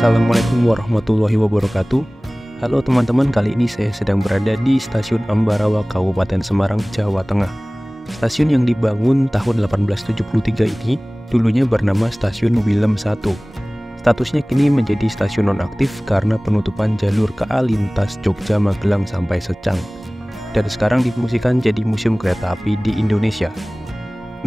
Assalamualaikum warahmatullahi wabarakatuh. Halo teman-teman, kali ini saya sedang berada di Stasiun Ambarawa, Kabupaten Semarang, Jawa Tengah. Stasiun yang dibangun tahun 1873 ini dulunya bernama Stasiun Willem I. Statusnya kini menjadi stasiun nonaktif karena penutupan jalur KA lintas Jogja Magelang sampai Secang. Dan sekarang difungsikan jadi Museum Kereta Api di Indonesia.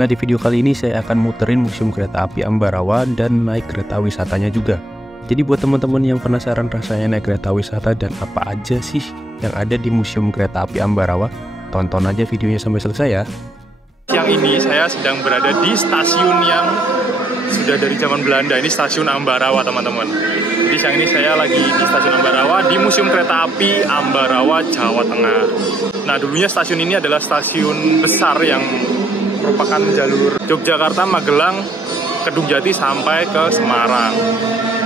Nah, di video kali ini saya akan muterin Museum Kereta Api Ambarawa dan naik kereta wisatanya juga. Jadi buat teman-teman yang penasaran rasanya naik kereta wisata dan apa aja sih yang ada di Museum Kereta Api Ambarawa, tonton aja videonya sampai selesai ya. Siang ini saya sedang berada di stasiun yang sudah dari zaman Belanda, ini Stasiun Ambarawa teman-teman. Jadi siang ini saya lagi di Stasiun Ambarawa di Museum Kereta Api Ambarawa, Jawa Tengah. Nah, dulunya stasiun ini adalah stasiun besar yang merupakan jalur Yogyakarta, Magelang, Kedungjati sampai ke Semarang.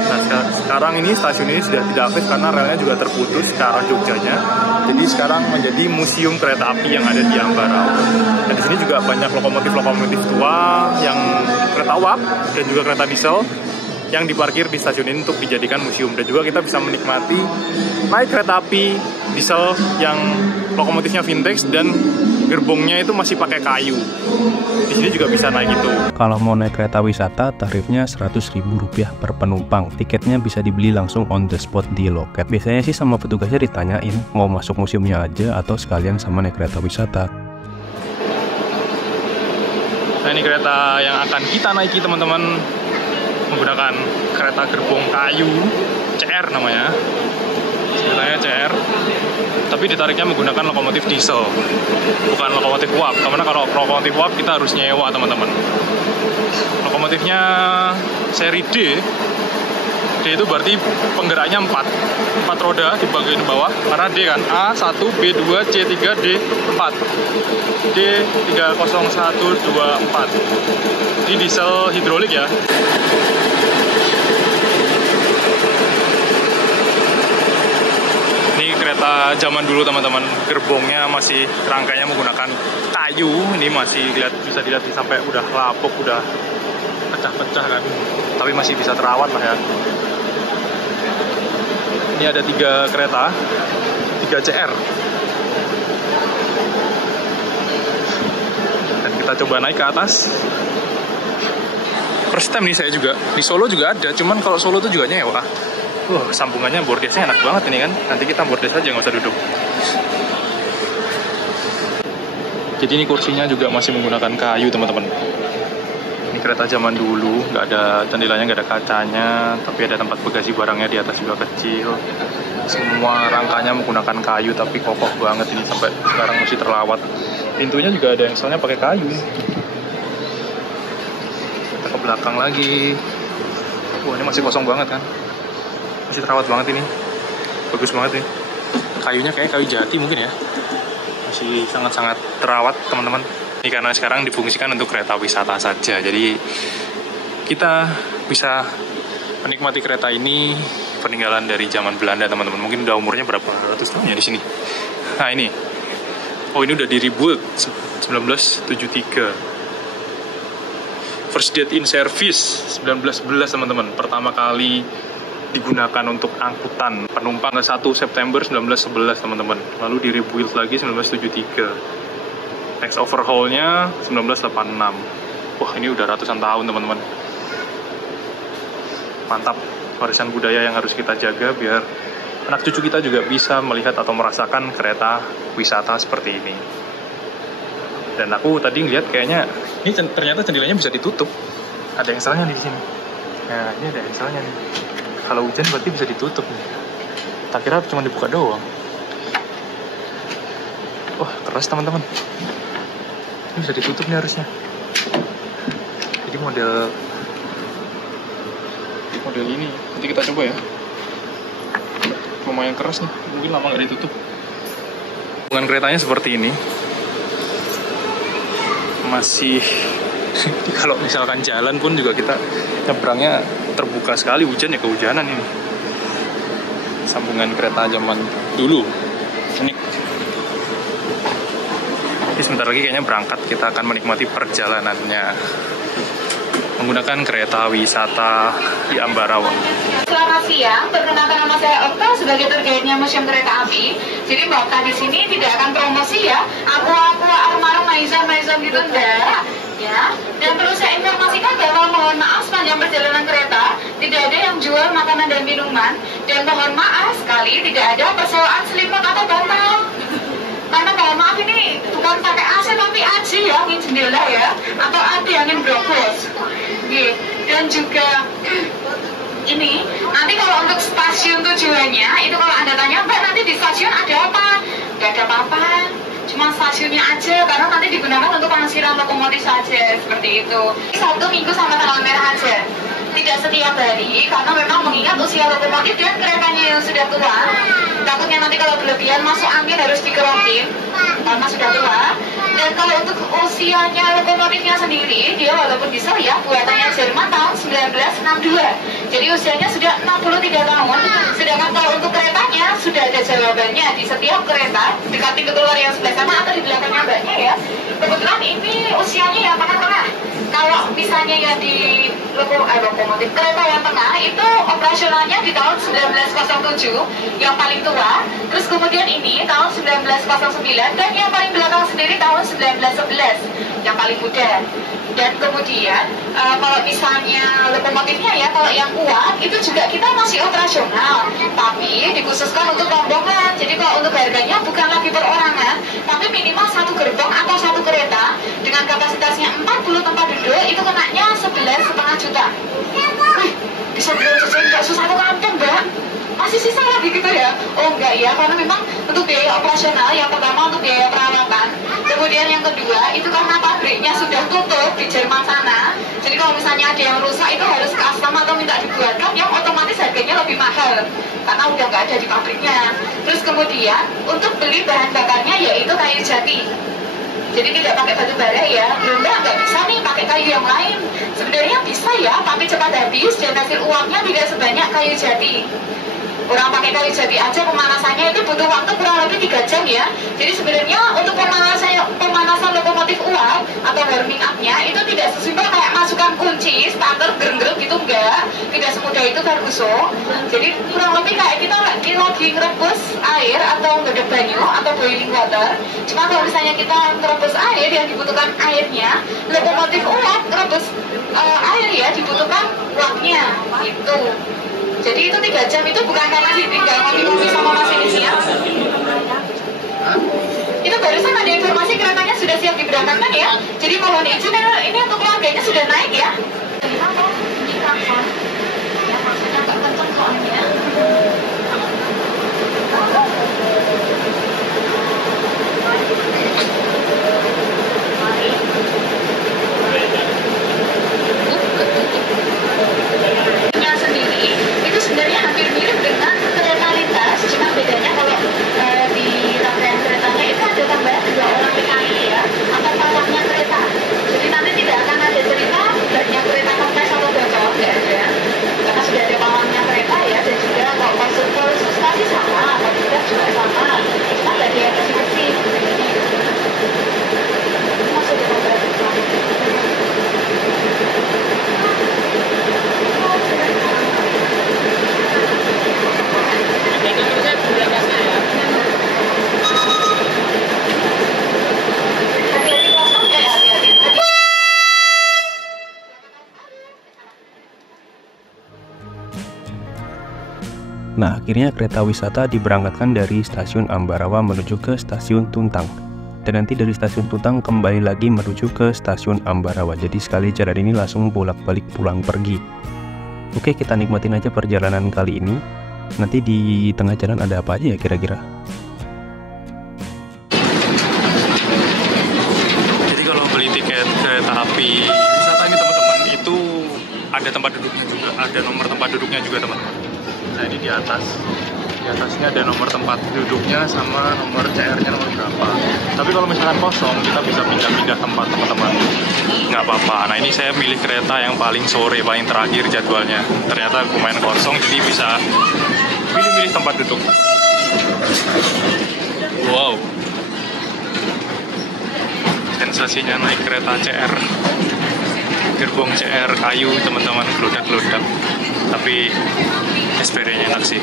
Nah, sekarang ini stasiun ini sudah tidak aktif karena relnya juga terputus ke arah Jogjanya. Jadi sekarang menjadi museum kereta api yang ada di Ambarawa. Dan di sini juga banyak lokomotif-lokomotif tua yang kereta uap dan juga kereta diesel yang diparkir di stasiun ini untuk dijadikan museum. Dan juga kita bisa menikmati naik kereta api diesel yang lokomotifnya vintage dan gerbongnya itu masih pakai kayu. Di sini juga bisa naik itu. Kalau mau naik kereta wisata, tarifnya Rp100.000 per penumpang. Tiketnya bisa dibeli langsung on the spot di loket. Biasanya sih sama petugasnya ditanyain mau masuk museumnya aja atau sekalian sama naik kereta wisata. Nah, ini kereta yang akan kita naiki teman-teman, menggunakan kereta gerbong kayu CR namanya. Ceritanya CR, tapi ditariknya menggunakan lokomotif diesel, bukan lokomotif uap. Karena kalau lokomotif uap kita harus nyewa teman-teman. Lokomotifnya seri D itu berarti penggeraknya 4 roda di bagian bawah, karena D kan A1, B2, C3, D4, D30124. Ini diesel hidrolik ya. Ini kereta zaman dulu teman-teman, gerbongnya masih rangkainya menggunakan kayu. Ini masih bisa dilihat sampai udah lapuk, udah pecah-pecah kan, tapi masih bisa terawat lah ya. Ini ada 3 kereta, 3 CR. Dan kita coba naik ke atas. First time nih saya juga. Di Solo juga ada, cuman kalau Solo tuh juga nyewa. Sambungannya bordesnya enak banget ini kan. Nanti kita bordes aja, nggak usah duduk. Jadi ini kursinya juga masih menggunakan kayu teman-teman. Ini kereta zaman dulu, nggak ada jendelanya, nggak ada kacanya, tapi ada tempat bagasi barangnya di atas juga kecil. Semua rangkanya menggunakan kayu, tapi kokoh banget ini sampai sekarang masih terlawat. Pintunya juga ada yang soalnya pakai kayu. Kita ke belakang lagi. Wah, ini masih kosong banget kan. Masih terawat banget ini. Bagus banget ini. Kayunya kayak kayu jati mungkin ya. Masih sangat-sangat terawat teman-teman. Ini karena sekarang difungsikan untuk kereta wisata saja. Jadi kita bisa menikmati kereta ini peninggalan dari zaman Belanda teman-teman. Mungkin udah umurnya berapa ratus tahun ya di sini. Nah ini. Oh, ini udah di-rebuild 1973. First date in service 1911 teman-teman. Pertama kali digunakan untuk angkutan penumpang ke 1 September 1911 teman-teman. Lalu di-rebuild lagi 1973. Next overhaul-nya 1986. Wah, ini udah ratusan tahun teman-teman. Mantap, warisan budaya yang harus kita jaga biar anak cucu kita juga bisa melihat atau merasakan kereta wisata seperti ini. Dan aku tadi ngeliat kayaknya ini ternyata jendelanya bisa ditutup. Ada yang salahnya di sini. Nah, ini ada yang salahnya nih. Kalau hujan berarti bisa ditutup nih. Tak kira cuma dibuka doang. Wah, keras teman-teman. Ini bisa ditutup nih harusnya. Jadi model ini nanti kita coba ya. Lumayan keras nih, mungkin lama nggak ditutup. Hubungan keretanya seperti ini. Masih kalau misalkan jalan pun juga kita nyebrangnya terbuka sekali, hujan ya kehujanan ini. Sambungan kereta zaman dulu. Ini sebentar lagi kayaknya berangkat, kita akan menikmati perjalanannya. menggunakan kereta wisata di Ambarawa. Selamat siang, perkenalkan nama saya Okta sebagai tour guide-nya Museum Kereta Api. Jadi Mbak Okta di sini tidak akan promosi ya, aqua armara maizan gitu enggak. Ya, dan perlu saya informasikan bahwa mohon maaf sepanjang perjalanan kereta tidak ada yang jual makanan dan minuman, dan mohon maaf sekali tidak ada persewaan selimut atau bantal. Karena mohon maaf ini bukan pakai AC tapi AC ya, angin jendela ya, atau ada angin brokos. Dan juga ini nanti kalau untuk stasiun tujuannya itu kalau Anda tanya, Mbak nanti di stasiun ada apa? Gak ada apa-apa, cuma stasiunnya aja karena nanti digunakan untuk pengisiran lokomotif saja seperti itu. 1 minggu sama tanggal merah aja, tidak setiap hari karena memang mengingat usia lokomotif dan keretanya yang sudah tua. Takutnya nanti kalau berlebihan masuk angin harus dikerokin karena sudah tua. Dan kalau untuk usianya lokomotifnya sendiri, dia walaupun diesel ya, buatannya Jerman tahun 1962. Jadi usianya sudah 63 tahun. Sedangkan kalau untuk keretanya sudah ada jawabannya di setiap kereta, dekat pintu keluar yang sebelah sana atau di belakangnya Mbaknya ya. Kebetulan ini usianya yang tengah-tengah. Kalau misalnya yang di lokomotif kereta yang tengah itu operasionalnya di tahun 1907 yang paling tua, terus kemudian ini tahun 1909, dan yang paling belakang sendiri tahun 1911 yang paling muda. Dan kemudian kalau misalnya lokomotifnya ya, kalau yang kuat itu juga kita masih operasional, tapi dikhususkan untuk rombongan. Jadi kalau untuk harganya bukan lagi perorangan, tapi minimal 1 gerbong atau 1 kereta dengan kapasitasnya 40 tempat duduk itu kenanya 11,5 juta. Wih, bisa beli jajan bakso 1 kantong, Mbak. Masih sisa lagi gitu ya? Oh enggak ya, karena memang untuk biaya operasional yang pertama untuk biaya perawatan, kemudian yang kedua itu karena pabriknya sudah tutup di Jerman sana. Jadi kalau misalnya ada yang rusak itu harus custom atau minta dibuatkan, yang otomatis harganya lebih mahal karena udah nggak ada di pabriknya. Terus kemudian untuk beli bahan bakarnya yaitu kayu jati. Jadi tidak pakai batu bara ya, Bunda nggak bisa nih pakai kayu yang lain. Sebenarnya bisa ya, tapi cepat habis dan hasil uangnya tidak sebanyak kayu jati. Orang pakai kayu jati aja pemanasannya itu butuh waktu kurang lebih 3 jam ya. Jadi sebenarnya untuk pemanasan lokomotif uap atau warming up-nya itu tidak sesimpel kayak masukkan kunci, starter, gereng-gereng gitu enggak. Tidak semudah itu Ferguson. Jadi kurang lebih kayak kita lagi ngerebus air atau ngedek banyu atau boiling water. Cuma kalau misalnya kita ngerebus air yang dibutuhkan airnya, lokomotif uap ngerebus air ya dibutuhkan uapnya gitu. Jadi itu 3 jam itu bukan karena ditinggal ngopi-ngopi sama masinisnya. Itu barusan ada informasi keretanya sudah siap diberangkatkan ya. Jadi mohon izin ini untuk keluarganya sudah naik ya. Ya maksudnya nggak kenceng soalnya. Sendiri itu sebenarnya hampir mirip dengan kereta lintas, cuma bedanya kalau di rangkaian keretanya itu ada tambahan 2 orang PKI ya, atau pawaknya kereta. Jadi nanti tidak akan ada cerita banyak kereta kempes atau bocor, nggak ada, karena sudah ada pawaknya kereta ya. Dan juga kalau konsultasi sama, atau tidak juga sama, cuma nggak ada yang bersih-bersih. Masuk di beberapa Nah, akhirnya kereta wisata diberangkatkan dari stasiun Ambarawa menuju ke stasiun Tuntang. Dan nanti dari stasiun Tuntang kembali lagi menuju ke stasiun Ambarawa. Jadi sekali jalan ini langsung bolak-balik pulang pergi. Oke, kita nikmatin aja perjalanan kali ini. Nanti di tengah jalan ada apa aja ya kira-kira? Jadi kalau beli tiket kereta api wisata ini teman-teman, itu ada tempat duduknya juga, ada nomor tempat duduknya juga teman-teman. Nah ini di atas. Di atasnya ada nomor tempat duduknya sama nomor CR-nya nomor berapa. Tapi kalau misalkan kosong, kita bisa pindah-pindah tempat teman-teman. Nggak apa-apa. Nah ini saya milih kereta yang paling sore, paling terakhir jadwalnya. Ternyata lumayan kosong, jadi bisa pilih-pilih tempat duduk. Wow. Sensasinya naik kereta CR. gerbong CR kayu teman-teman, gelodak-gelodak, tapi SPD-nya enak sih.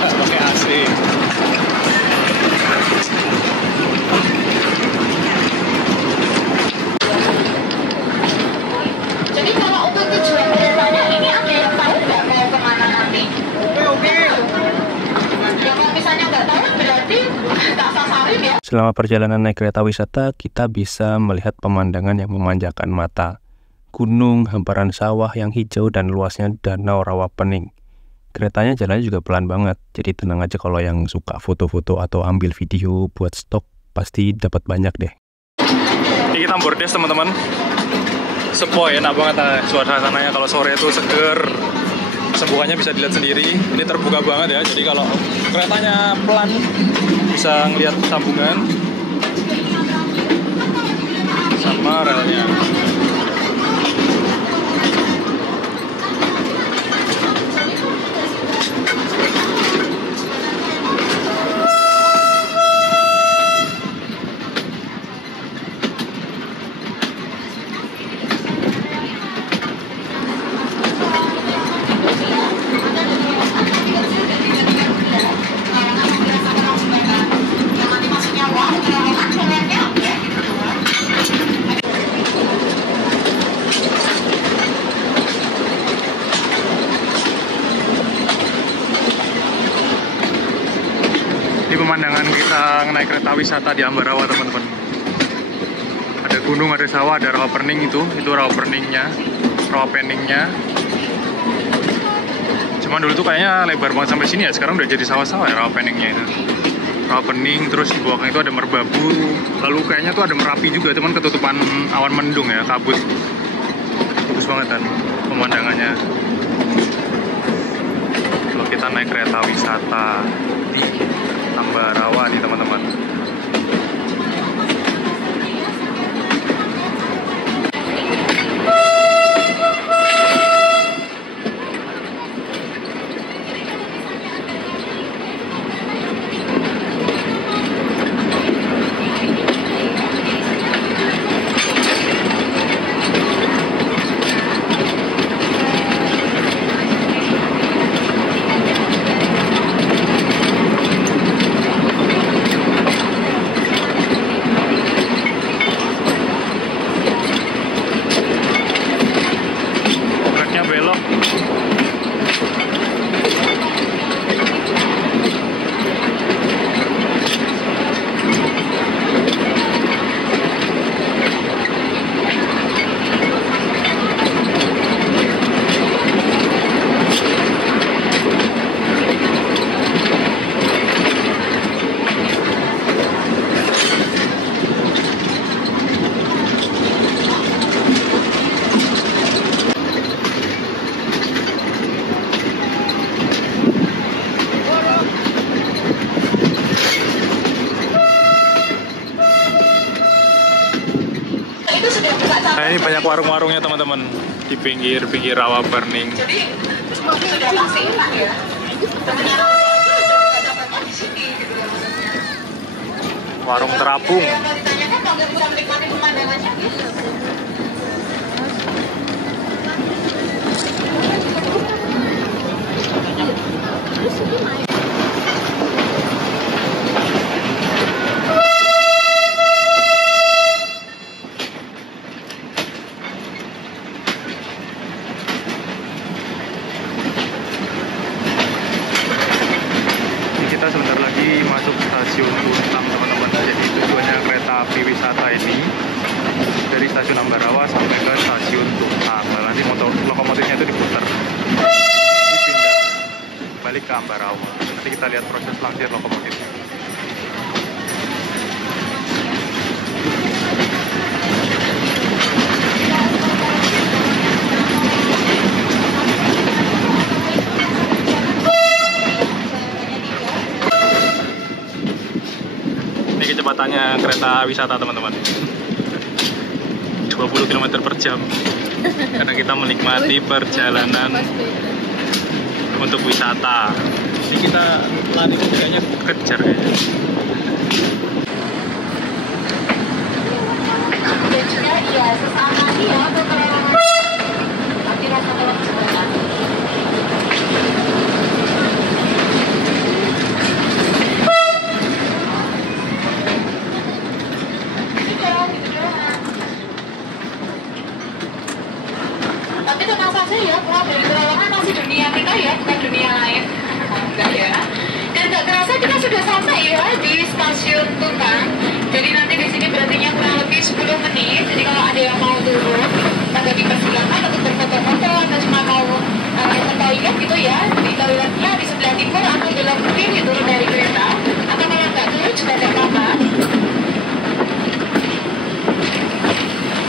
Pakai AC. Jadi kalau untuk tujuan keretanya ini ada yang tahu nggak mau kemana nanti? Oke. Ya kalau misalnya nggak tahu berarti tak sasarin ya. Selama perjalanan naik kereta wisata, kita bisa melihat pemandangan yang memanjakan mata. Gunung, hamparan sawah yang hijau, dan luasnya danau Rawapening. Keretanya jalannya juga pelan banget, jadi tenang aja kalau yang suka foto-foto atau ambil video buat stok, pasti dapat banyak deh. Ini kita bordes teman-teman. Sepoi, enak banget suasananya kalau sore itu seger. Sembuhannya bisa dilihat sendiri. Ini terbuka banget ya. Jadi kalau keretanya pelan bisa ngelihat sambungan sama relnya. Ini pemandangan kita naik kereta wisata di Ambarawa teman-teman. Ada gunung, ada sawah, ada Rawapening itu Rawapeningnya. Cuman dulu tuh kayaknya lebar banget sampai sini ya. Sekarang udah jadi sawah-sawah ya Rawapeningnya itu. Rawapening, terus di bawahnya itu ada Merbabu. Lalu kayaknya tuh ada Merapi juga, teman, ketutupan awan mendung ya, kabut. Bagus banget kan pemandangannya. Kalau kita naik kereta wisata di Ambarawa nih teman-teman. Nah ini banyak warung-warungnya teman-teman di pinggir-pinggir Rawapening. Jadi sudah pasti enak ya. Warung terapung. Kalau ditanyakan kalau nggak kurang nikmati pemandangannya gitu. Kita sebentar lagi masuk stasiun Tuntang teman-teman. Jadi tujuannya kereta api wisata ini dari stasiun Ambarawa sampai ke stasiun Tuntang. Nah, nanti lokomotifnya itu diputar, dipindah balik ke Ambarawa. Nanti kita lihat proses langsir lokomotifnya. Kecepatannya kereta wisata teman-teman 20 km per jam karena kita menikmati perjalanan untuk wisata. Jadi kita lari kayaknya kejar kayaknya. Iya, sesama dia beberapa tapi rasanya lebih sebentar. Tapi tenang saja ya, pulang dari terowongan masih dunia kita ya, bukan dunia lain. Enggak ya. Dan nggak terasa kita sudah sampai ya di stasiun Tuntang. Jadi nanti di sini berartinya kurang lebih 10 menit. Jadi kalau ada yang mau turun, agak dipersilakan untuk berfoto-foto atau cuma mau ke toilet gitu ya. Di toiletnya di sebelah timur atau belok kiri turun dari kereta. Atau kalau nggak turun juga tidak apa-apa.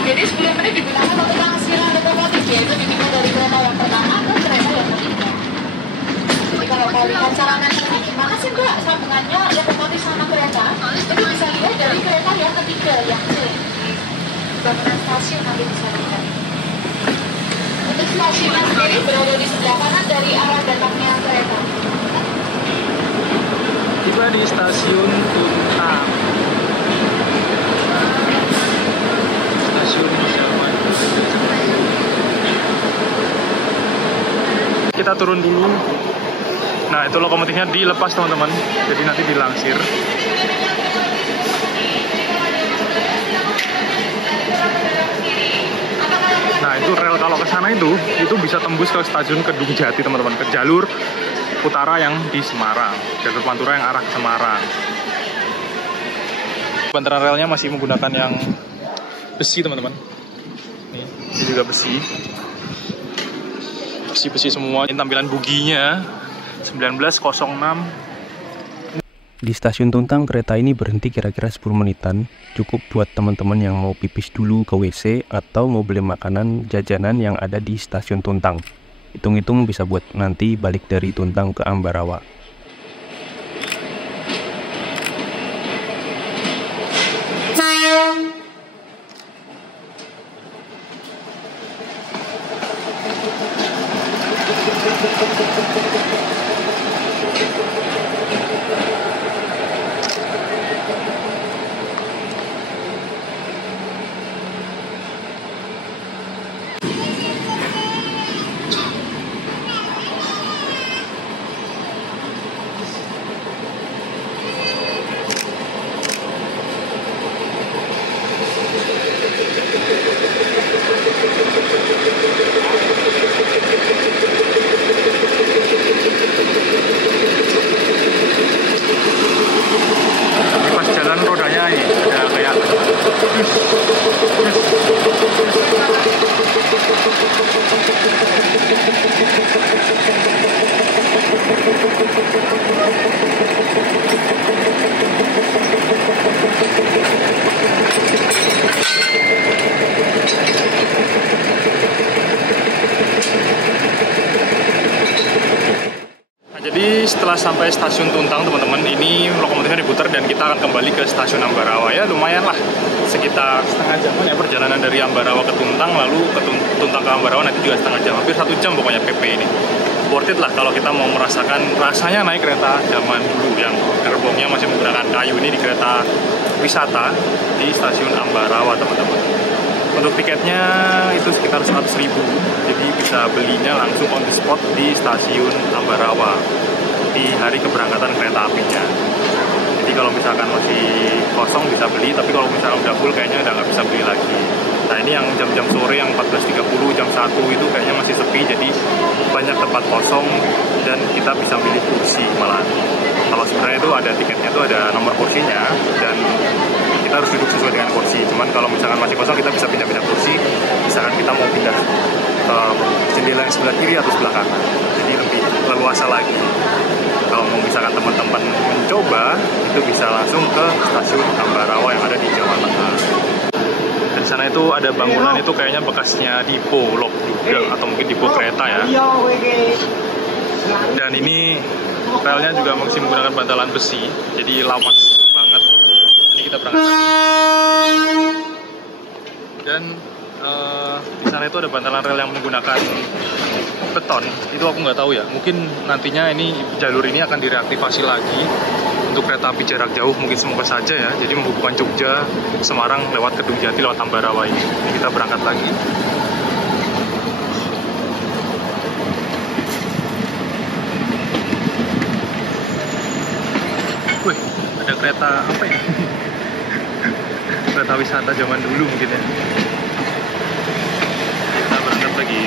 Jadi 10 menit digunakan untuk pengisiran lokomotif ya. Itu dimulai dari kereta yang pertama ke kereta yang ketiga. Jadi kalau mau lihat cara nanti gimana sih Mbak sambungannya lokomotif sama kereta, itu bisa lihat dari kereta yang ketiga yang C. Bangunan stasiun nanti bisa lihat. Untuk stasiunnya sendiri berada di sebelah kanan dari arah datangnya kereta. Tiba di stasiun Tuntang. Stasiun Zaman. Kita turun dulu. Nah, itu lokomotifnya dilepas teman-teman. Jadi nanti dilangsir. Nah, itu rel kalau ke sana itu bisa tembus ke stasiun Kedung Jati teman-teman, ke jalur utara yang di Semarang, jalur Pantura yang arah ke Semarang. Bantaran relnya masih menggunakan yang besi teman-teman. Ini juga besi. Besi-besi semua. Ini tampilan buginya 1906. Di stasiun Tuntang, kereta ini berhenti kira-kira 10 menitan. Cukup buat teman-teman yang mau pipis dulu ke WC atau mau beli makanan jajanan yang ada di stasiun Tuntang. Hitung-hitung bisa buat nanti balik dari Tuntang ke Ambarawa. Jadi setelah sampai stasiun Tuntang teman-teman, ini lokomotifnya diputar dan kita akan kembali ke stasiun Ambarawa. Ya lumayan lah, sekitar setengah jaman ya perjalanan dari Ambarawa ke Tuntang, lalu ke Tuntang ke Ambarawa nanti juga setengah jam, hampir 1 jam pokoknya PP ini. Worth it lah kalau kita mau merasakan rasanya naik kereta zaman dulu yang gerbongnya masih menggunakan kayu. Ini di kereta wisata di stasiun Ambarawa teman-teman. Untuk tiketnya itu sekitar 100.000, jadi bisa belinya langsung on the spot di stasiun Ambarawa di hari keberangkatan kereta apinya. Jadi kalau misalkan masih kosong bisa beli, tapi kalau misalkan udah full kayaknya udah nggak bisa beli lagi. Nah ini yang jam-jam sore yang 14.30, jam 1 itu kayaknya masih sepi, jadi banyak tempat kosong dan kita bisa milih kursi malah. Kalau sebenarnya itu ada tiketnya, itu ada nomor kursinya dan kita harus duduk sesuai dengan kursi. Cuman kalau misalkan masih kosong kita bisa pindah-pindah kursi. Misalkan kita mau pindah ke jendela yang sebelah kiri atau sebelah kanan, jadi lebih leluasa lagi. Kalau mau misalkan teman-teman mencoba, itu bisa langsung ke stasiun Ambarawa yang ada di Jawa Tengah. Dan sana itu ada bangunan itu kayaknya bekasnya Dipo Lok juga, atau mungkin Dipo kereta ya. Dan ini relnya juga masih menggunakan bantalan besi, jadi lawas banget. Ini kita berangkat lagi. Dan di sana itu ada bantalan rel yang menggunakan beton. Itu aku nggak tahu ya. Mungkin nantinya ini jalur ini akan direaktivasi lagi untuk kereta api jarak jauh. Mungkin semoga saja ya. Jadi menghubungkan Jogja, Semarang lewat Kedung Jati lewat Ambarawa ini. Kita berangkat lagi. Wih, ada kereta apa ya? Kereta wisata zaman dulu mungkin ya. Kita berangkat lagi.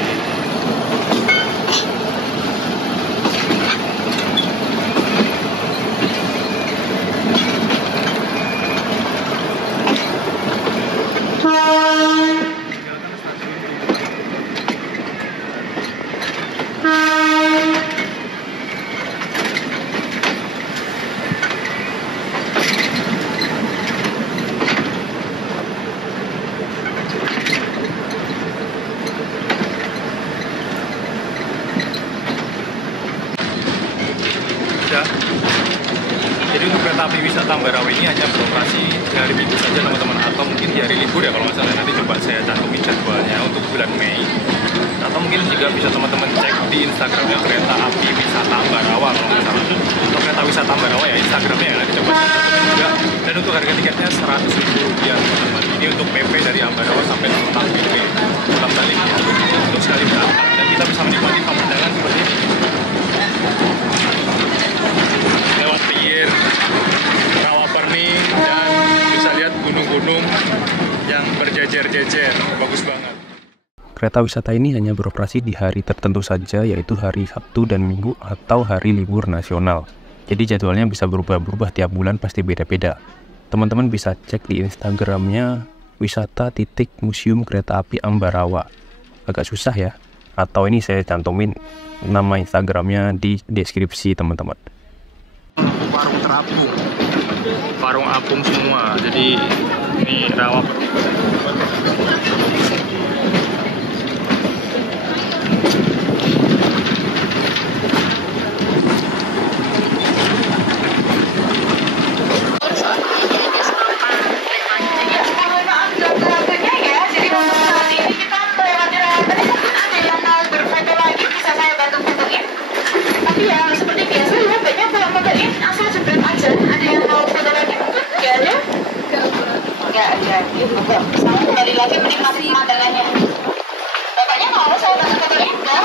Jadi untuk kereta api wisata Ambarawa ini hanya beroperasi di hari Minggu saja teman-teman, atau mungkin di hari libur ya kalau nggak salah. Nanti coba saya cantumin jadwalnya untuk bulan Mei, atau mungkin juga bisa teman-teman cek di Instagramnya kereta api wisata Ambarawa kalau nggak salah. Untuk kereta wisata Ambarawa ya Instagramnya ya, nanti coba saya cantumin juga. Dan untuk harga tiketnya Rp100.000 teman-teman. Ini untuk PP dari Ambarawa sampai Tentang PP pulang balik ya, untuk sekali berangkat. Dan kita bisa menikmati pemandangan seperti ini. Lewat pinggir rawa Perni dan bisa lihat gunung-gunung yang berjejer-jejer, bagus banget. Kereta wisata ini hanya beroperasi di hari tertentu saja, yaitu hari Sabtu dan Minggu atau hari libur nasional. Jadi jadwalnya bisa berubah-berubah tiap bulan, pasti beda-beda. Teman-teman bisa cek di Instagramnya wisata.museum kereta api Ambarawa. Agak susah ya, atau ini saya cantumin nama Instagramnya di deskripsi teman-teman. Warung terapung, warung apung semua. Jadi ini rawa. Kembali lagi menikmati pemandangannya. Bapaknya mau saya bantu fotoin enggak?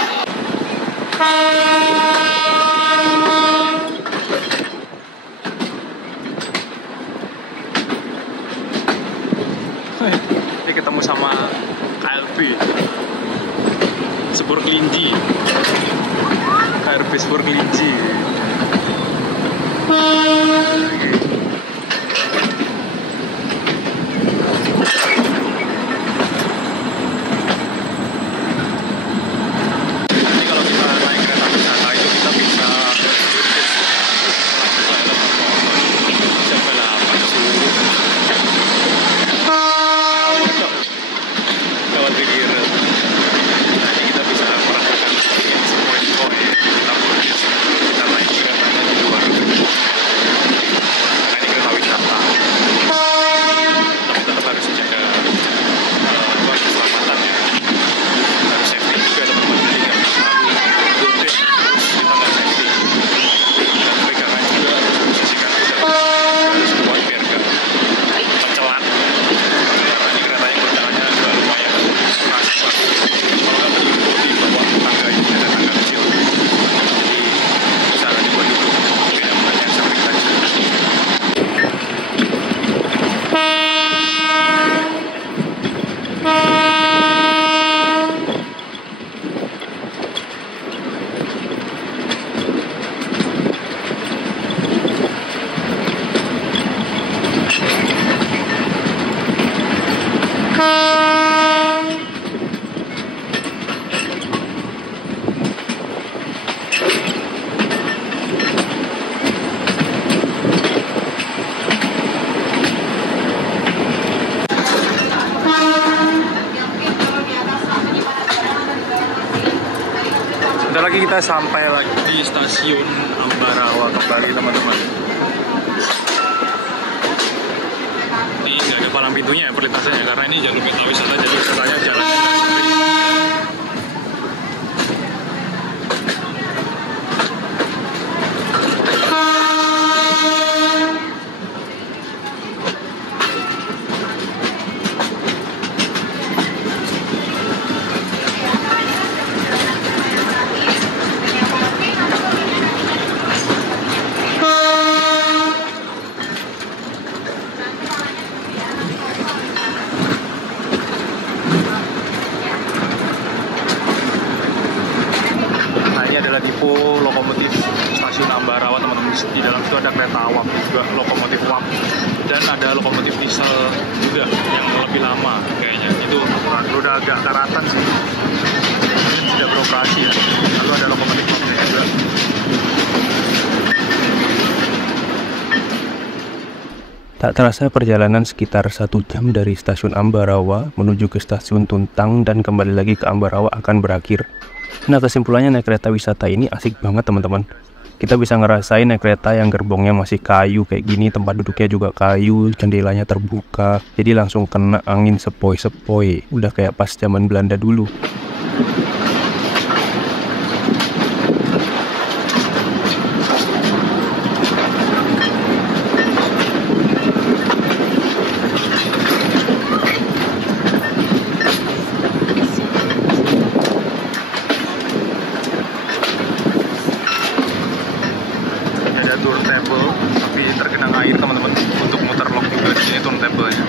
Ini ketemu sama KLB Sepur Kelinci. KLB Sepur Kelinci. Bentar lagi kita sampai lagi di stasiun Ambarawa kembali teman-teman. Ini nggak ada palang pintunya ya perlintasannya, karena ini jalur kereta wisata, jadi keretanya jalan ada kereta uap juga, lokomotif uap, dan ada lokomotif diesel juga yang lebih lama kayaknya. Itu udah agak karatan sih, dan sudah beroperasi ya. Lalu ada lokomotif uapnya juga. Tak terasa perjalanan sekitar 1 jam dari stasiun Ambarawa menuju ke stasiun Tuntang dan kembali lagi ke Ambarawa akan berakhir. Nah, kesimpulannya naik kereta wisata ini asik banget teman-teman. Kita bisa ngerasain naik kereta yang gerbongnya masih kayu kayak gini, tempat duduknya juga kayu, jendelanya terbuka, jadi langsung kena angin sepoi-sepoi. Udah kayak pas zaman Belanda dulu. Turntable, tapi tergenang air teman-teman. Untuk muter lock juga di sini turntable-nya.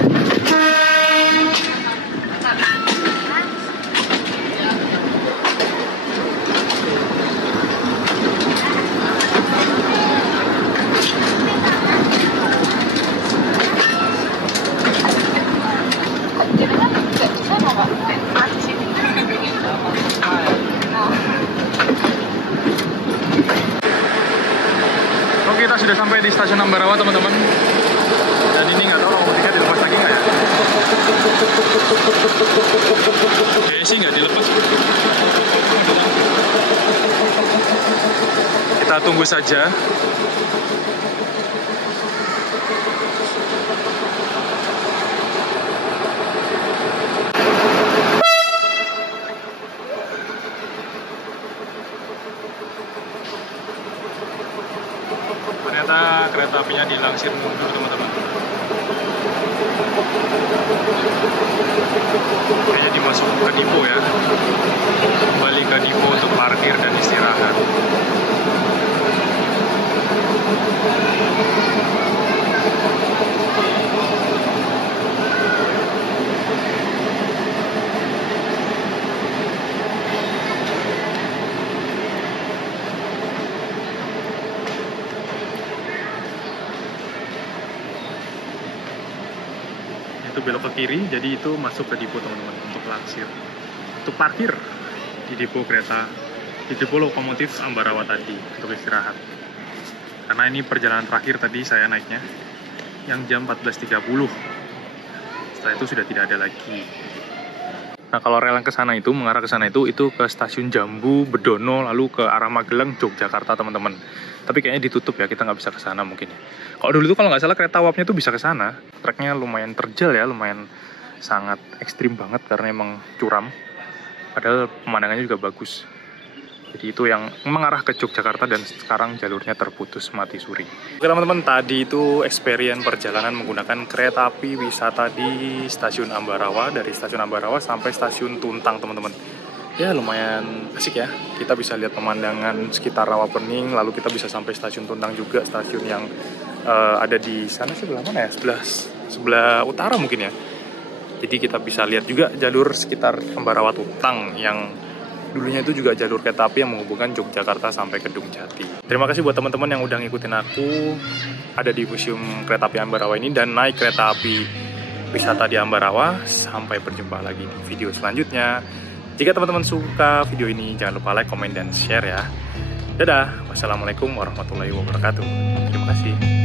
Kita sudah sampai di stasiun Ambarawa teman-teman, dan ini nggak tahu lokomotifnya dilepas lagi nggak ya? Kayaknya sih nggak dilepas. Kita tunggu saja. Ternyata kereta apinya dilangsir mundur teman-teman. Kayaknya dimasuk ke depo ya. Kembali ke depo untuk parkir dan istirahat. Itu belok ke kiri, jadi itu masuk ke depo teman-teman untuk langsir, untuk parkir di depo kereta, di depo lokomotif Ambarawa tadi untuk istirahat. Karena ini perjalanan terakhir tadi saya naiknya yang jam 14.30. Setelah itu sudah tidak ada lagi. Nah, kalau rel yang ke sana itu, mengarah ke sana itu ke stasiun Jambu, Bedono, lalu ke arah Magelang, Yogyakarta teman-teman. Tapi kayaknya ditutup ya, kita nggak bisa ke sana mungkin ya. Kalau dulu tuh kalau nggak salah kereta uapnya tuh bisa ke sana. Treknya lumayan terjal ya, lumayan sangat ekstrim banget karena emang curam. Padahal pemandangannya juga bagus. Jadi itu yang mengarah ke Yogyakarta dan sekarang jalurnya terputus mati suri. Oke teman-teman, tadi itu experience perjalanan menggunakan kereta api wisata di stasiun Ambarawa, dari stasiun Ambarawa sampai stasiun Tuntang teman-teman. Ya lumayan asik ya, kita bisa lihat pemandangan sekitar Rawapening, lalu kita bisa sampai stasiun Tuntang juga, stasiun yang ada di sana sebelah mana ya, sebelah utara mungkin ya. Jadi kita bisa lihat juga jalur sekitar Ambarawa Tuntang yang dulunya itu juga jalur kereta api yang menghubungkan Yogyakarta sampai Kedung Jati. Terima kasih buat teman-teman yang udah ngikutin aku ada di Museum Kereta Api Ambarawa ini dan naik kereta api wisata di Ambarawa. Sampai berjumpa lagi di video selanjutnya. Jika teman-teman suka video ini, jangan lupa like, komen, dan share ya. Dadah. Wassalamualaikum warahmatullahi wabarakatuh. Terima kasih.